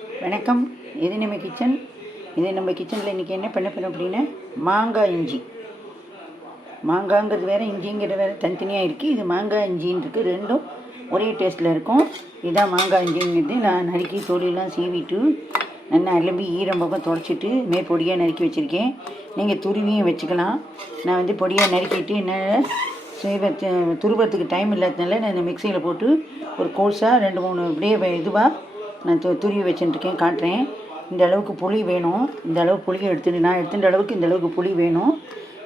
வணக்கம். இது நம்ம கிச்சன். நம்ம கிச்சனில் இன்றைக்கி என்ன பண்ண போகிறோம் அப்படின்னா மாங்காய் இஞ்சி. மாங்காங்கிறது வேறு, இஞ்சிங்கிறது வேறு, தனித்தனியாக இருக்குது. இது மாங்காய் இஞ்சின்னு இருக்குது, ரெண்டும் ஒரே டேஸ்ட்டில் இருக்கும். இதுதான் மாங்காய் இஞ்சிங்கிறது. நான் நறுக்கி தோலெல்லாம் சீவிட்டு நல்லா அலம்பி ஈரம் பக்கம் துடைச்சிட்டு பொடியாக நறுக்கி வச்சுருக்கேன். நீங்கள் துருவியும் வச்சுக்கலாம். நான் வந்து பொடியாக நறுக்கிட்டு என்ன துருவத்துக்கு டைம் இல்லாததுனால நான் இந்த மிக்சியில் போட்டு ஒரு கோர்ஸாக 2-3 இப்படியே இதுவாக நான் துருவி வச்சுட்டுருக்கேன், காட்டுறேன். இந்த அளவுக்கு புளி வேணும். இந்த அளவுக்கு புளியை நான் எடுத்துகிற அளவுக்கு இந்த அளவுக்கு புளி வேணும்.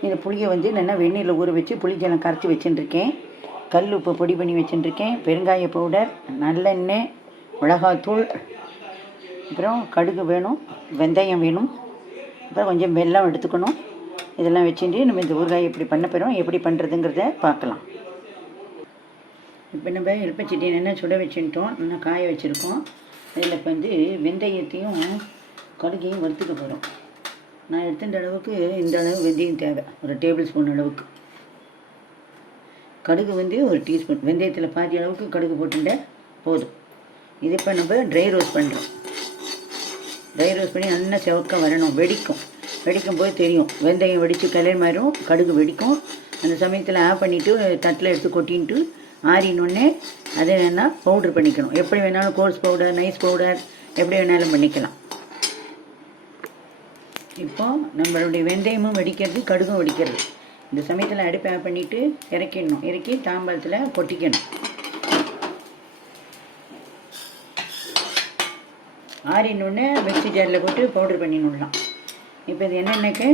இந்த புளியை வந்து நல்லா வெந்நீரில் ஊற வச்சு புளிஜலம் கரைச்சி வச்சுட்டுருக்கேன். கல் உப்பு பொடி பண்ணி வச்சுட்டுருக்கேன். பெருங்காய பவுடர், நல்லெண்ணெய், மிளகாத்தூள், அப்புறம் கடுகு வேணும், வெந்தயம் வேணும், அப்புறம் கொஞ்சம் வெல்லம் எடுத்துக்கணும். இதெல்லாம் வச்சுட்டு நம்ம இந்த ஊறுகாய் எப்படி பண்ண போகிறோம், எப்படி பண்ணுறதுங்கிறத பார்க்கலாம். இப்போ நம்ம எலுப்பச்சட்டி நல்லா சுட வச்சுட்டோம், நல்லா காய வச்சுருக்கோம். அதில் இப்போ வந்து வெந்தயத்தையும் கடுகையும் வறுத்துக்க போகிறோம். நான் எடுத்துட்ட அளவுக்கு இந்த அளவு வெந்தயம் தேவை, ஒரு டேபிள் ஸ்பூன் அளவுக்கு. கடுகு வந்து ஒரு டீஸ்பூன், வெந்தயத்தில் பாதி அளவுக்கு கடுகு போட்டுட்ட போதும். இது இப்போ நம்ம ட்ரை ரோஸ்ட் பண்ணுறோம். ட்ரை ரோஸ்ட் பண்ணி நல்லா செவக்க வரணும். வெடிக்கும் போது தெரியும், வெந்தயம் வெடித்து கலர் மாறும், கடுகு வெடிக்கும். அந்த சமயத்தில் ஆஃப் பண்ணிவிட்டு தட்டில் எடுத்து கொட்டின்ட்டு ஆறினோடனே அதை வேணால் பவுட்ரு பண்ணிக்கணும். எப்படி வேணாலும் கோர்ஸ் பவுடர், நைஸ் பவுடர், எப்படி வேணாலும் பண்ணிக்கலாம். இப்போது நம்மளுடைய வெந்தயமும் வெடிக்கிறது, கடுகும் வெடிக்கிறது. இந்த சமயத்தில் அடுப்பை ஆஃப் பண்ணிவிட்டு இறக்கிடணும். இறக்கி தாம்பாளத்தில் கொட்டிக்கணும். ஆறினோடனே மிக்ஸி ஜாரில் போட்டு பவுட்ரு பண்ணிடலாம். இப்போ இது என்னென்னக்கு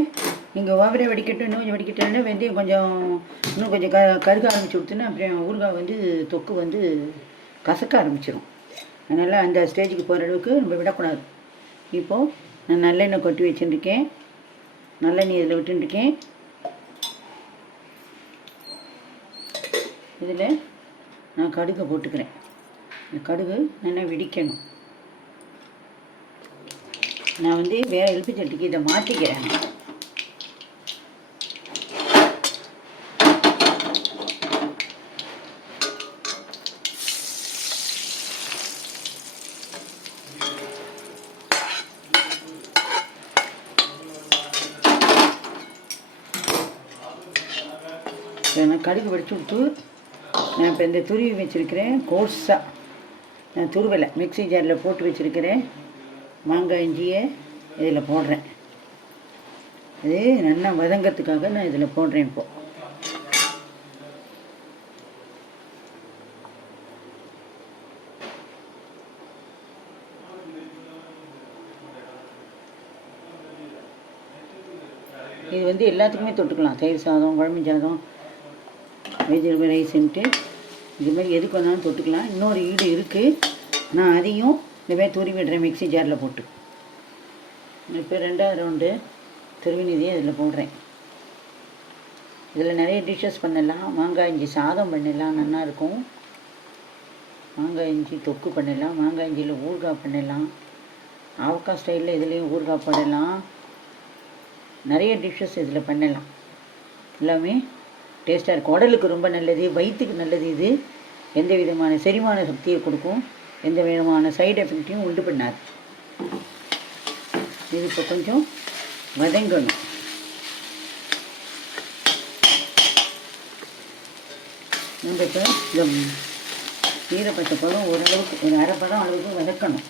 நீங்கள் ஓவரே வெடிக்கட்டும், இன்னும் கொஞ்சம் வெடிக்கட்டும்னா வெந்தயம் இன்னும் கொஞ்சம் கருக ஆரம்பிச்சு விட்டுன்னா அப்புறம் ஊறுகாய் வந்து தொக்கு வந்து கசக்க ஆரம்பிச்சிடும். அதனால் அந்த ஸ்டேஜுக்கு போகிற அளவுக்கு நம்ம விடக்கூடாது. இப்போது நான் நல்லெண்ணெய் கொட்டி வச்சுருக்கேன். நல்லெண்ணெய் இதில் விட்டுருக்கேன். இதில் நான் கடுகை போட்டுக்கிறேன். இந்த கடுகு நல்லா வெடிக்கணும். நான் வந்து வேறு எலுப்பி சட்டிக்கு இதை மாற்றிக்கிறேன். நான் கடுகு வெடிச்சு விட்டு நான் இப்போ இந்த துருவி வச்சுருக்கிறேன். கோர்ஸாக நான் துருவலை மிக்ஸி ஜாரில் போட்டு வச்சுருக்கிறேன். மாங்காய் இஞ்சியை இதில் போடுறேன். இது நல்லா வதங்கிறதுக்காக நான் இதில் போடுறேன். இப்போது இது வந்து எல்லாத்துக்குமே தொட்டுக்கலாம். தயிர் சாதம், குழம்பு சாதம், வெஜிடபிள் ரைஸ்ன்ட்டு இது மாதிரி எதுக்கு வந்தாலும் தொட்டுக்கலாம். இன்னொரு ஈடு இருக்குது, நான் அதையும் இந்த துருவி விடுறேன் மிக்ஸி ஜாரில் போட்டு. இப்போ 2வது ரவுண்டு துருவினதையும் இதில் போடுறேன். இதில் நிறைய டிஷ்ஷஸ் பண்ணலாம். மாங்காய் இஞ்சி சாதம் பண்ணலாம், நல்லாயிருக்கும். மாங்காய் இஞ்சி தொக்கு பண்ணலாம், மாங்காய் இஞ்சியில் ஊறுகாய் பண்ணலாம், ஆவக்காய் ஸ்டைலில் இதுலேயும் ஊறுகாய் பண்ணலாம். நிறைய டிஷ்ஷஸ் இதில் பண்ணலாம். எல்லாமே டேஸ்ட்டாக இருக்கும். உடலுக்கு ரொம்ப நல்லது, வயிற்றுக்கு நல்லது. இது எந்த விதமான செரிமான சக்தியை கொடுக்கும், எந்த விதமான சைடு எஃபெக்டையும் உண்டு பண்ணாது. இது இப்போ கொஞ்சம் வதங்கணும். நம்ம இப்போ இந்த ஈரப்பச்சை பழம் ஓரளவுக்கு ஒரு அரை பழம் அளவுக்கு வதக்கணும்.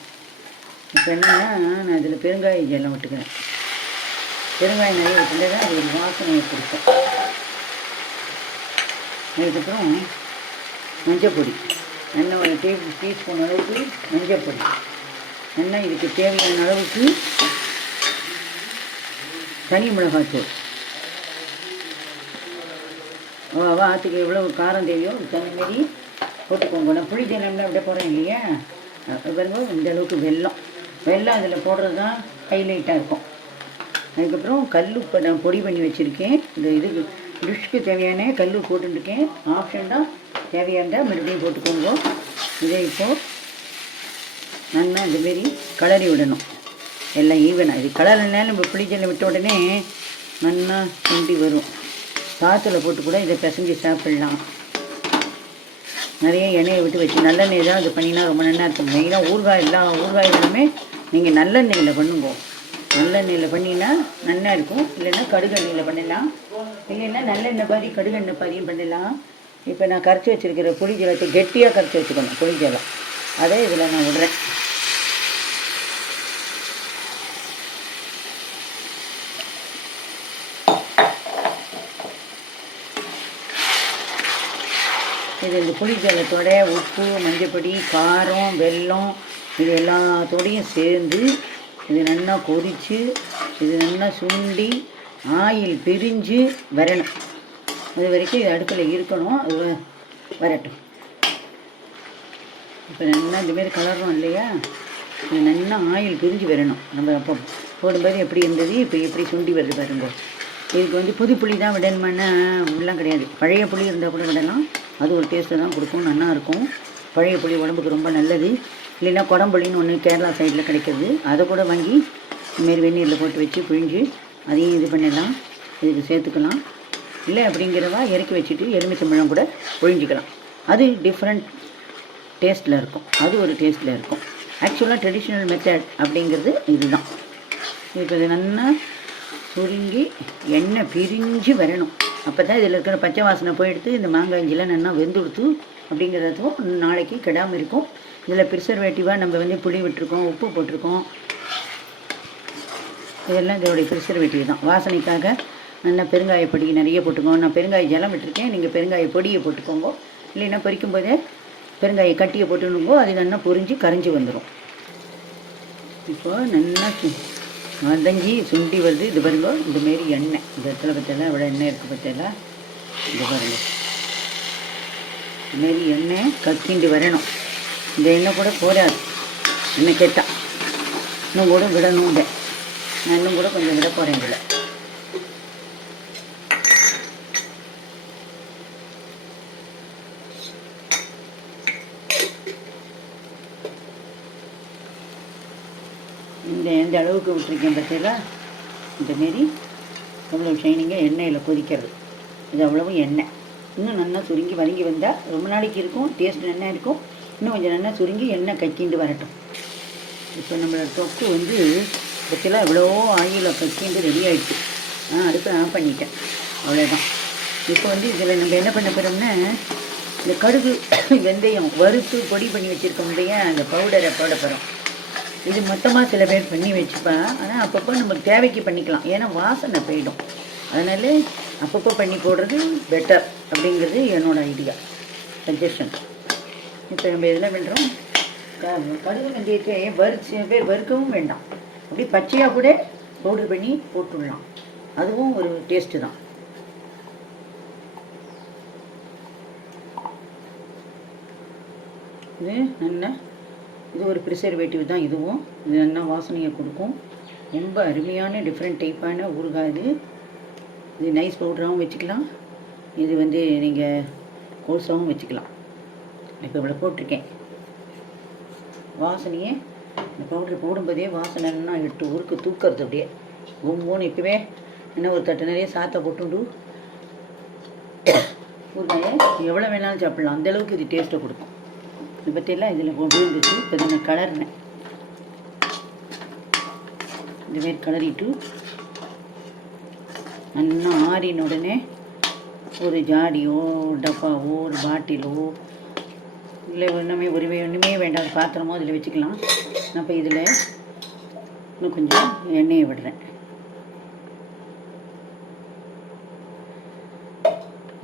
இப்போ என்னென்னா நான் இதில் பெருங்காய ஜெல்லம் விட்டுக்கிறேன். பெருங்காயம் நிறைய விட்டுட்டு தான் அது ஒரு வாசனையை கொடுக்கும். அதுக்கப்புறம் மஞ்சள் பொடி, நல்லா ஒரு டீஸ்பூன் அளவுக்கு மஞ்சள் பொடி, நல்லா இதுக்கு தேவையான அளவுக்கு தனி மிளகாத்தூள். ஆற்றுக்கு எவ்வளோ காரம் தேவையோ தனி மாரி போட்டுக்கோங்க. நான் புளி ஜலம்லாம் அப்படியே போடுறேன் இல்லையா, பாருங்க. இந்த அளவுக்கு வெல்லம் அதில் போடுறது தான் ஹைலைட்டாக இருக்கும். அதுக்கப்புறம் கல் உப்பை நான் பொடி பண்ணி வச்சுருக்கேன். இந்த இதுக்கு டிஷ்க்கு தேவையான கல் போட்டுருக்கேன். ஆப்ஷன் தான், தேவையான மறுபடியும் போட்டுக்கோங்க. இதை இப்போது நல்லா இதுமாரி கலரி விடணும். எல்லாம் ஈவனாக இது கலர்னால நம்ம புளிஜல்ல விட்ட உடனே நல்லா சுண்டி வரும். சாத்தில் போட்டு கூட இதை பிசைஞ்சு சாப்பிட்லாம். நிறைய எண்ணெயை விட்டு வச்சு நல்லெண்ணெய் தான் இது பண்ணினா ரொம்ப நல்லா இருக்கும். மெயினாக ஊறுகாய் எல்லா ஊறுகாய்களுமே நீங்கள் நல்லெண்ணெயில் பண்ணுங்க. நல்லெண்ணெயில் பண்ணிங்கன்னா நல்லா இருக்கும். இல்லைன்னா கடுகெண்ணெயில் பண்ணலாம். இல்லைன்னா நல்லெண்ணெய் பாதி கடுகெண்ணெய் பாதியும் பண்ணலாம். இப்போ நான் கரைச்சி வச்சுருக்கிற புளி ஜலத்தை கெட்டியாக கரைச்சி வச்சுக்கணும். புளி ஜலம் அதை இதில் நான் விடுறேன். இது இந்த புளி ஜலத்தோட உப்பு, மஞ்சப்பொடி, காரம், வெல்லம் இது எல்லாத்தோடையும் சேர்ந்து இது நல்லா கொதித்து இது நல்லா சுண்டி ஆயில் பிரிஞ்சு வரணும். அது வரைக்கும் இது அடுப்பில் இருக்கணும். அது வரட்டும். இப்போ நல்லா இந்தமாரி கலரும் இல்லையா, இது நல்லா ஆயில் பிரிஞ்சு வரணும். நம்ம அப்போ போடும்போது எப்படி இருந்தது, இப்போ எப்படி சுண்டி வருது பாருங்க. இதுக்கு வந்து புது புளி தான் விடணுமான்னா அப்படிலாம் கிடையாது. பழைய புளி இருந்தால் கூட விடலாம். அது ஒரு டேஸ்ட்டை தான் கொடுக்கும், நல்லா இருக்கும். பழைய புளி உடம்புக்கு ரொம்ப நல்லது. இல்லைன்னா குடம்புளின்னு ஒன்று கேரளா சைடில் கிடைக்கிது. அதை கூட வாங்கி இதுமாரி வெந்நீரில் போட்டு வச்சு பிழிஞ்சு அதையும் இது பண்ணிடலாம், இதுக்கு சேர்த்துக்கலாம். இல்லை அப்படிங்கிறவா இறக்கி வச்சுட்டு எலுமிச்சம்பழம் கூட ஒழிஞ்சிக்கலாம். அது டிஃப்ரெண்ட் டேஸ்ட்டில் இருக்கும். அது ஒரு டேஸ்ட்டில் இருக்கும். ஆக்சுவலாக ட்ரெடிஷ்னல் மெத்தட் அப்படிங்கிறது இதுதான். இப்போ இது நல்லா சுருங்கி எண்ணெய் பிரிஞ்சு வரணும். அப்போ தான் இதில் இருக்கிற பச்சை வாசனை போயிடுத்து இந்த மாங்காய் இஞ்சிலாம் நல்லா வெந்துடுத்து அப்படிங்கிறதும் நாளைக்கு கெடாமல் இருக்கும். இதில் ப்ரிசர்வேட்டிவாக நம்ம வந்து புளி விட்டுருக்கோம், உப்பு போட்டிருக்கோம். இதெல்லாம் இதோடைய ப்ரிசர்வேட்டிவ் தான். வாசனைக்காக நல்லா பெருங்காய பொடி நிறைய போட்டுக்கோங்க. நான் பெருங்காய ஜலம் விட்டுருக்கேன். நீங்கள் பெருங்காய பொடியை போட்டுக்கோங்க. இல்லைன்னா பொரிக்கும் போதே பெருங்காய கட்டியை போட்டுனுங்கோ. அது நல்லா பொரிஞ்சு கரைஞ்சி வந்துடும். இப்போ நல்லா வதங்கி சுண்டி வருது. இது பாருங்க, இந்தமாரி எண்ணெய் இந்த இடத்துல பற்றியெல்லாம் இவ்வளோ எண்ணெய் இருக்குது பற்றியெல்லாம். இது பாருங்க, இதுமாரி எண்ணெய் கக்கிண்டு வரணும். இந்த எண்ணெய் கூட போராது, எண்ணெய் கேட்டால் இன்னும் கூட விடணும். நான் இன்னும் கூட கொஞ்சம் விட போகிறேன் இதில். எந்த அளவுக்கு விட்டுருக்கேன் பார்த்தீங்களா, இந்தமாரி எவ்வளோ ஷைனிங்காக எண்ணெயில் கொதிக்கிறது. இது அவ்வளவு எண்ணெய் இன்னும் நல்லா சுருங்கி வதங்கி வந்தால் ரொம்ப நாளைக்கு இருக்கும். டேஸ்ட் நல்லா இருக்கும். இன்னும் கொஞ்சம் நல்லா சுருங்கி எண்ணெய் கக்கிண்டு வரட்டும். இப்போ நம்மளோட தொக்கு வந்து பற்றிலாம் எவ்வளோ ஆயில கக்கிண்டு ரெடி ஆகிடுச்சு. அடுப்பை ஆன் பண்ணிட்டேன். அவ்வளோதான். இப்போ வந்து இதில் நம்ம என்ன பண்ண போகிறோம்னா, இந்த கடுகு வெந்தயம் வறுத்து பொடி பண்ணி வச்சுருக்கோம் இல்லையா, அந்த பவுடரை போட போகிறோம். இது மொத்தமாக சில பேர் பண்ணி வச்சுப்பேன். ஆனால் அப்பப்போ நமக்கு தேவைக்கு பண்ணிக்கலாம். ஏன்னா வாசனை போயிடும். அதனால அப்பப்போ பண்ணி போடுறது பெட்டர் அப்படிங்கிறது என்னோடய ஐடியா, சஜஷன். இப்போ நம்ம எதில் பண்ணுறோம், கடுகு வெந்தயத்தை சில பேர் வறுக்கவும் வேண்டாம். அப்படி பச்சையாக கூட பவுடர் பண்ணி போட்டுடலாம். அதுவும் ஒரு டேஸ்ட்டு தான். இது நல்லா இது ஒரு ப்ரிசர்வேட்டிவ் தான். இதுவும் இது நல்லா வாசனையை கொடுக்கும். ரொம்ப அருமையான டிஃப்ரெண்ட் டைப்பான ஊறுகாய் இது. இது நைஸ் பவுடராகவும் வச்சுக்கலாம். இது வந்து நீங்கள் கோல்ஸாகவும் வச்சுக்கலாம். இப்போ இவ்வளோ போட்டிருக்கேன். வாசனையே இந்த பவுடர் போடும்போதே வாசனைன்னா எட்டு ஊருக்கு தூக்கிறது. அப்படியே கும்போன்னு இப்போவே என்ன ஒரு தட்டு நிறைய சாத்தை போட்டுண்டு ஊறுகாயை எவ்வளோ வேணாலும் சாப்பிட்லாம். அந்தளவுக்கு இது டேஸ்ட்டை கொடுக்கும். இதை பற்றியெல்லாம் இதில் விழுந்துச்சு. இப்போ நான் கலர்னேன். இதுமாரி கலரிட்டு நல்லா ஆறின உடனே ஒரு ஜாடியோ டப்பாவோ ஒரு பாட்டிலோ இல்லை ஒன்றுமே வேண்டாத பாத்திரமோ அதில் வச்சுக்கலாம். நான் இப்போ இதில் இன்னும் கொஞ்சம் எண்ணெயை விடுறேன்.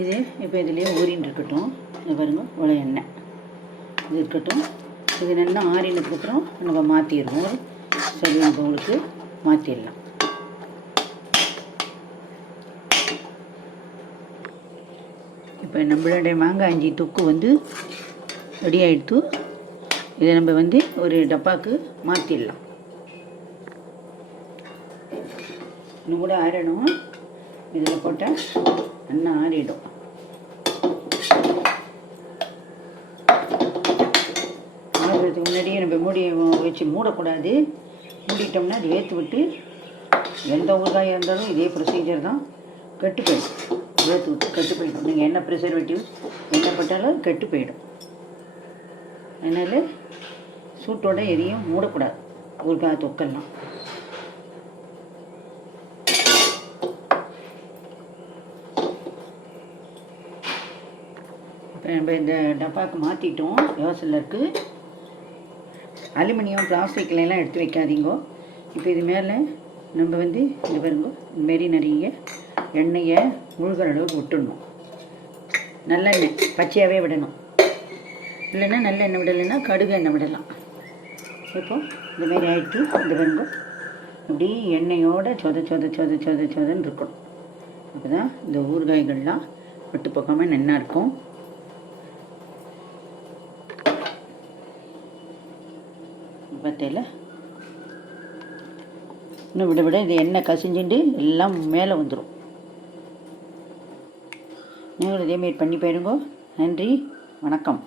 இது இப்போ இதுலேயே ஊறின்னு இருக்கட்டும். இது பாருங்க, இவ்வளோ எண்ணெய் இது இருக்கட்டும். இது நல்லா ஆறினதுக்கப்புறம் நம்ம மாற்றிடுவோம். சரியான பவுலுக்கு மாற்றிடலாம். இப்போ நம்மளுடைய மாங்காய் இஞ்சி தொக்கு வந்து ரெடி ஆகிடுத்து. இதை நம்ம வந்து ஒரு டப்பாவுக்கு மாற்றிடலாம். இன்னும் கூட ஆறணும். இதில் போட்டால் நல்லா ஆறிடும். ஆடுறதுக்கு முன்னாடியே நம்ம மூடியை வச்சு மூடக்கூடாது. மூடிட்டோம்னா அது ஏற்று விட்டு எந்த ஊறுகாயாக இருந்தாலும் இதே ப்ரொசீஜர் தான். கெட்டு போயிடும். ஏற்று விட்டு கெட்டு போயிடும். நீங்கள் என்ன ப்ரிசர்வேட்டிவ் என்ன போட்டாலும் கெட்டு போயிடும். அதனால் சூட்டோட எதையும் மூடக்கூடாது. ஊறுகாய் தொக்கெல்லாம். இப்போ நம்ம இந்த டப்பாவுக்கு மாற்றிட்டோம். யோசலருக்கு அலுமினியம் பிளாஸ்டிக்லாம் எடுத்து வைக்காதீங்கோ. இப்போ இது மேலே நம்ம வந்து இது பாருங்க, இதுமாரி நிறைய எண்ணெயை முழுகிற அளவுக்கு விட்டுடணும். நல்லெண்ணெய் பச்சையாகவே விடணும், இல்லைன்னா நல்லெண்ணெய் விடலைன்னா கடுகு எண்ணெய் விடலாம். இப்போ இந்தமாரி ஆகிட்டு இந்த பாருங்க, இப்படி எண்ணெயோடு சொதன்னு இருக்கணும். அப்போ தான் இந்த ஊறுகாய்கள்லாம் விட்டு போகாமல் நல்லா இருக்கும். பார்த்தேல இன்னும் விட இது எண்ணெய் கசிஞ்சுட்டு எல்லாம் மேலே வந்துடும். நீங்களும் இதேமாரி பண்ணி போயிடுங்க. நன்றி, வணக்கம்.